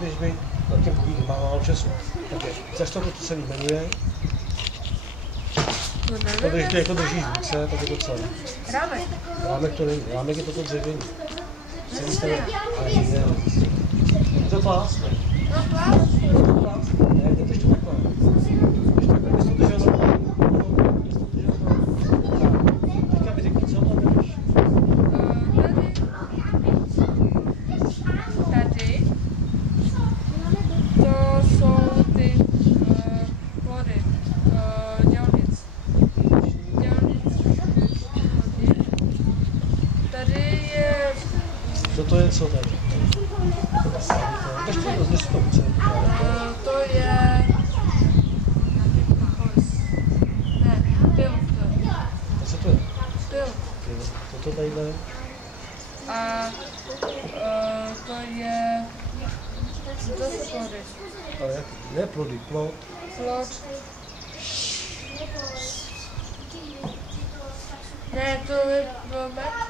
Když by na těm povídám málo času. Takže zač to celý jmenuje. Když ty jako držíš v ruce, tak je to celé. Rámek. Rámek to není. Rámek je toto dřevěný. Celý to je. Ale ne. Je to plásne. No plásne. Ne, to ještě takhle. Když takhle bys to držel za teďka mi řekni, co tam jdeš. Tady. To jsou ty plody. Dělnic. Tady je... Co to je, co tady? Než to ruce. To je... Ne, pil to. A co to je? Pil. Co to tady jde? A to je... To jsou plody. Ale jak? Ne plody, plod. Plod. Ne, to je med.